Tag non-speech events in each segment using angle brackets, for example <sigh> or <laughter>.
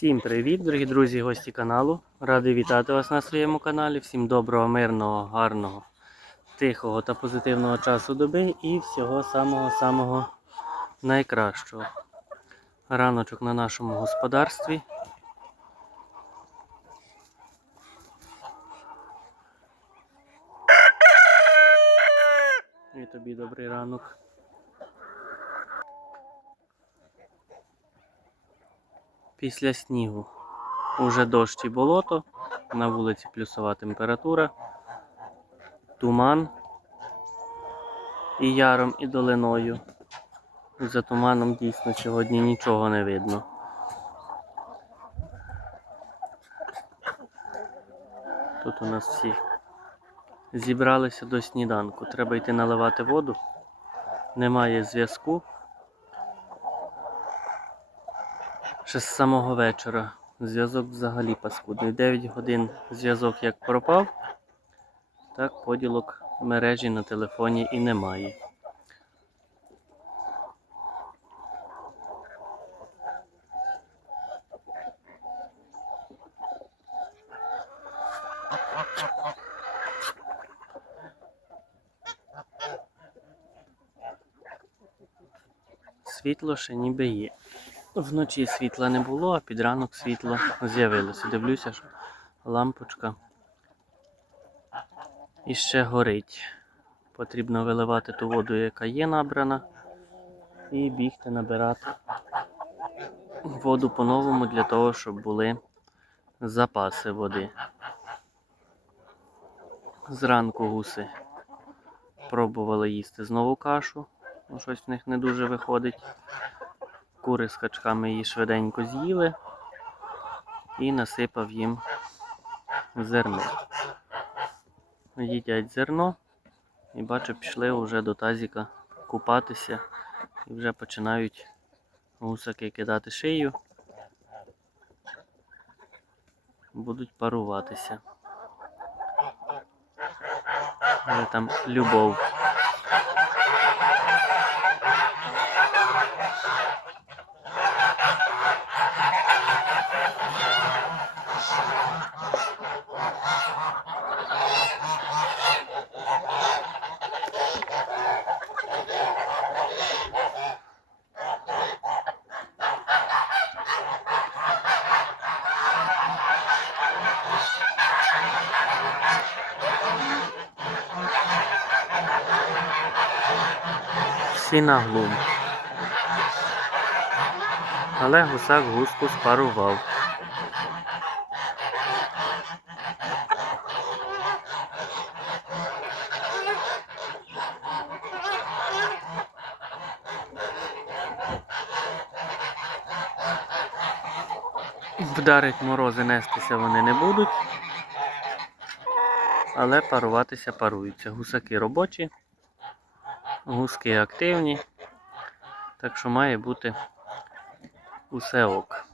Всім привіт, дорогі друзі, гості каналу. Радий вітати вас на своєму каналі. Всім доброго, мирного, гарного, тихого та позитивного часу доби і всього самого-самого найкращого. Раночок на нашому господарстві. І тобі добрий ранок. Після снігу уже дощ і болото, на вулиці плюсова температура, туман і яром, і долиною. За туманом дійсно сьогодні нічого не видно. Тут у нас всі зібралися до сніданку. Треба йти наливати воду. Немає зв'язку. Ще з самого вечора. Зв'язок взагалі паскудний. 9 годин зв'язок як пропав, так поділок мережі на телефоні і немає. Світло ще ніби є. Вночі світла не було, а під ранок світло з'явилося. Дивлюся, що лампочка іще горить. Потрібно виливати ту воду, яка є набрана, і бігти набирати воду по-новому для того, щоб були запаси води. Зранку гуси пробували їсти знову кашу, ну щось в них не дуже виходить. Кури з качками її швиденько з'їли і насипав їм зерно. Їдять зерно і бачу, пішли вже до тазіка купатися і вже починають гусаки кидати шию. Будуть паруватися. Вже там любов. Всі на глум. Але гусак гуску спарував. Вдарить морози нестися вони не будуть, але паруватися паруються. Гусаки робочі. Гуски активні, так що має бути усе ок.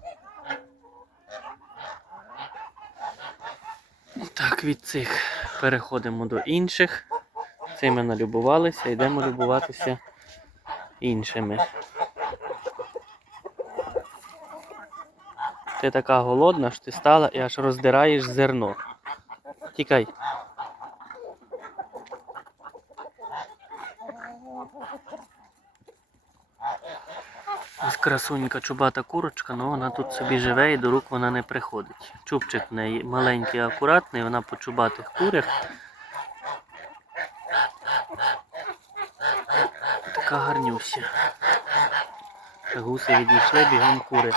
Так, від цих переходимо до інших. Цими налюбувалися, йдемо любуватися іншими. Ти така голодна, що ти стала і аж роздираєш зерно. Тікай. Ось красунька чубата курочка, але вона тут собі живе і до рук вона не приходить. Чубчик в неї маленький, акуратний, вона по чубатих курях. Така гарнюся. Гуси відійшли, бігом кури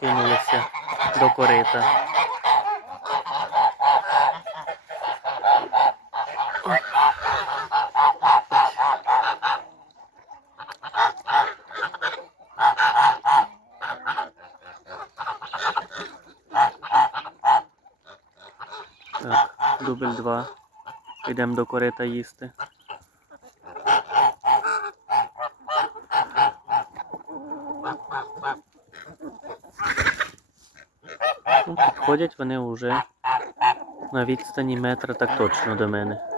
кинулися до корита. Так, дубль два. Йдемо до корита їсти. Ну, підходять вони вже на відстані метра так точно до мене.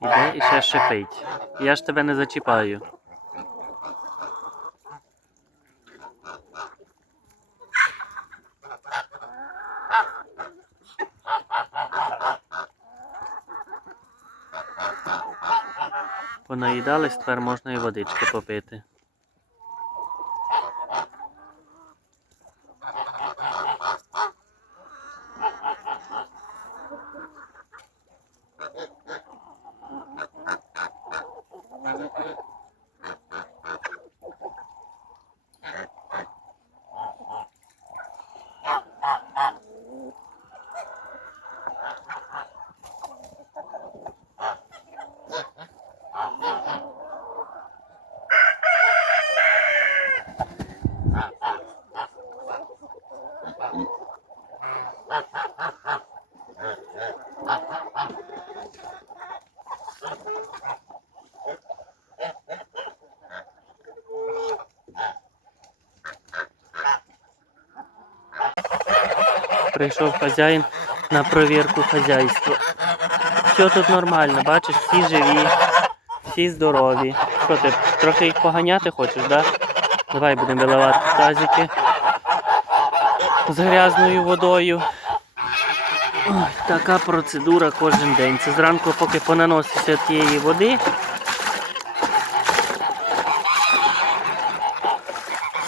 Іде і ще шипить. Я ж тебе не зачіпаю. Понаїдались, тепер можна і водички попити. Прийшов хазяїн на провірку хазяйства. Все тут нормально, бачиш, всі живі, всі здорові. Що ти, трохи їх поганяти хочеш, да? Давай будемо виливати тазики з грязною водою. Ой, така процедура кожен день. Це зранку, поки понаноситься тієї води.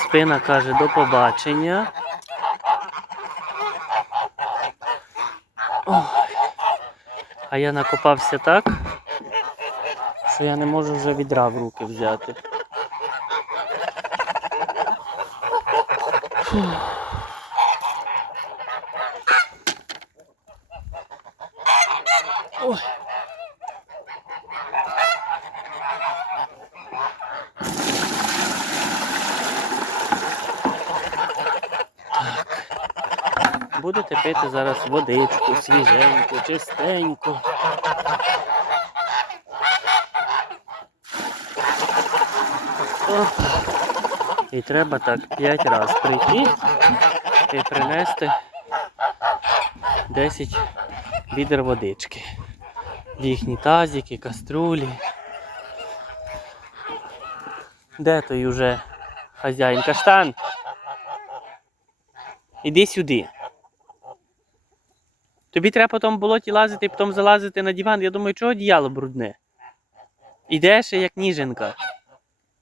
Спина каже до побачення. А я накопався так, що я не можу вже відра в руки взяти. Фух. Будете пити зараз водичку, свіженьку, чистеньку. І треба так 5 разів прийти і принести 10 відер водички. Їхні тазики, каструлі. Де той уже хазяїн? Каштан? Іди сюди. Тобі треба по тому болоті лазити, потім залазити на диван. Я думаю, чого одіяло брудне? Ідеш як ніженка.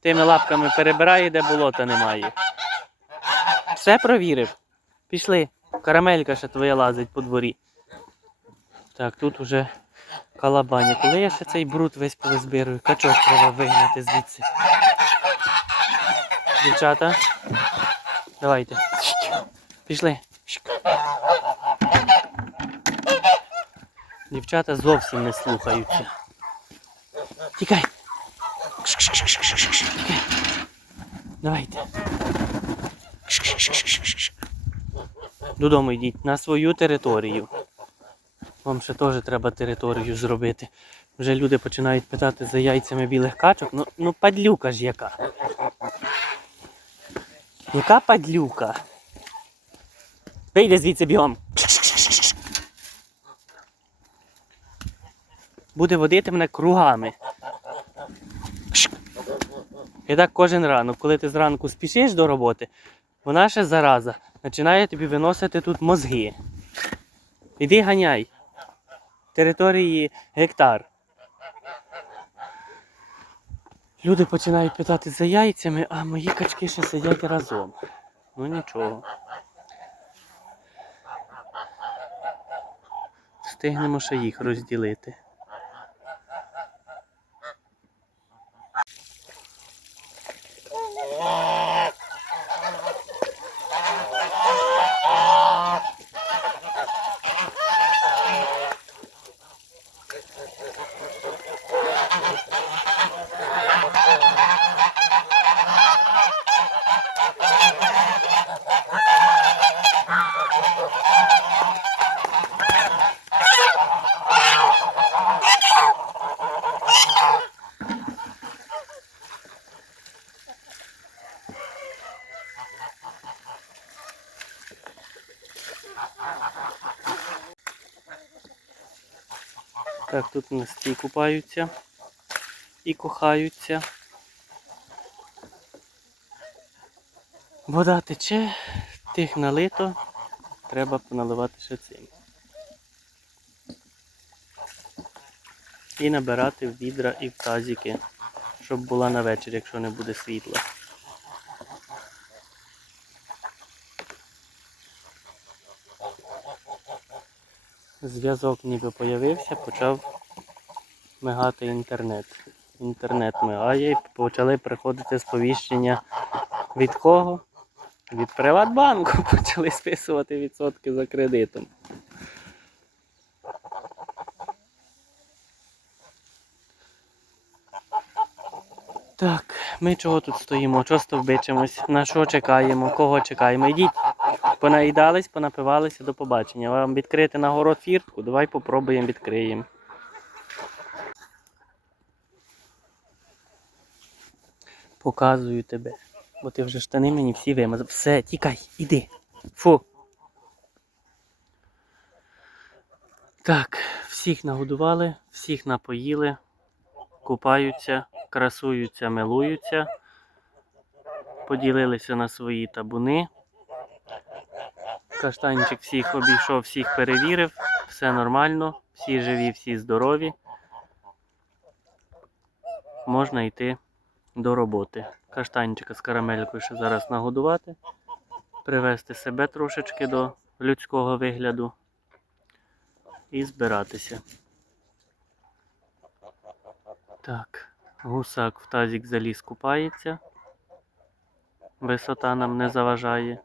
Тими лапками перебирає, де болота немає. Все провірив. Пішли. Карамелька ще твоя лазить по дворі. Так, тут уже калабаня. Коли я ще цей бруд весь повизбирую, качок треба вигнати звідси. Дівчата. Давайте. Пішли. Дівчата зовсім не слухаються. Тікай. Тікай. Давайте. Додому йдіть на свою територію. Вам ще теж треба територію зробити. Вже люди починають питати за яйцями білих качок. Ну, ну падлюка ж яка. Яка падлюка? Вийди звідси бігом. Буде водити мене кругами. І так кожен ранок, коли ти зранку спішиш до роботи, вона ще зараза починає тобі виносити тут мозги. Іди ганяй. Території гектар. Люди починають питати за яйцями, а мої качки ще сидять разом. Ну нічого. Встигнемо ще їх розділити. Так, тут у нас ті купаються і кохаються. Вода тече, тих налито, треба поналивати ще цим. І набирати в відра і в тазики. щоб була на вечір, якщо не буде світла. Зв'язок ніби появився, почав мигати інтернет. Інтернет мигає і почали приходити сповіщення від кого? Від Приватбанку <laughs> почали списувати відсотки за кредитом. Так, ми чого тут стоїмо? Чого стовбичимось? На що чекаємо? Кого чекаємо? Йдіть. Понаїдались, понапивалися, до побачення. Вам відкрити на город фіртку? Давай попробуємо відкриємо. Показую тебе. Бо ти вже штани мені всі вимазав. Все, тікай, іди. Фу. Так, всіх нагодували, всіх напоїли, купаються, красуються, милуються. Поділилися на свої табуни. Каштанчик всіх обійшов, всіх перевірив, все нормально, всі живі, всі здорові. Можна йти до роботи. Каштанчика з карамелькою ще зараз нагодувати, привести себе трошечки до людського вигляду і збиратися. Так, гусак в тазик заліз купається. Висота нам не заважає.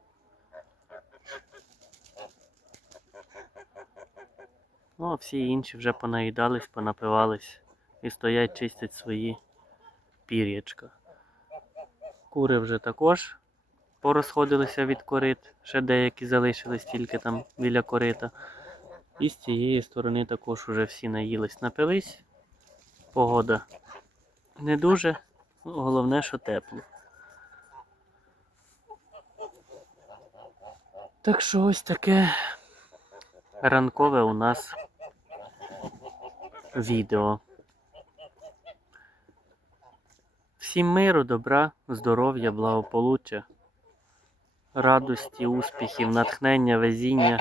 Ну, а всі інші вже понаїдались, понапивались і стоять, чистять свої пір'ячка. Кури вже також порозходилися від корит, ще деякі залишились тільки там біля корита. І з цієї сторони також уже всі наїлись, напились. Погода не дуже, ну, головне, що тепло. Так що ось таке ранкове у нас відео. Всім миру, добра, здоров'я, благополуччя, радості, успіхів, натхнення, везіння,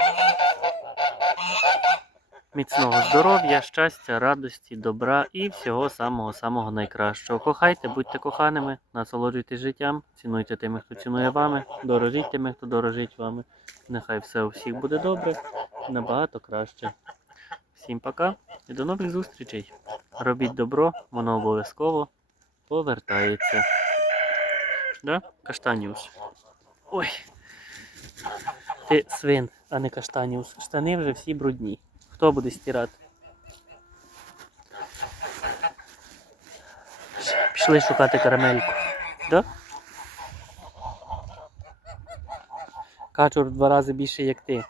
міцного здоров'я, щастя, радості, добра і всього самого-самого найкращого. Кохайте, будьте коханими, насолоджуйтесь життям, цінуйте тими, хто цінує вами, дорожіть тими, хто дорожить вами. Нехай все у всіх буде добре, набагато краще. Всім пока і до нових зустрічей. Робіть добро, воно обов'язково повертається. Да? Каштаніус. Ой. Ти свин, а не каштаніус. Штани вже всі брудні. Хто буде стирати? Пішли шукати карамельку. Да? Качур в два рази більше, як ти.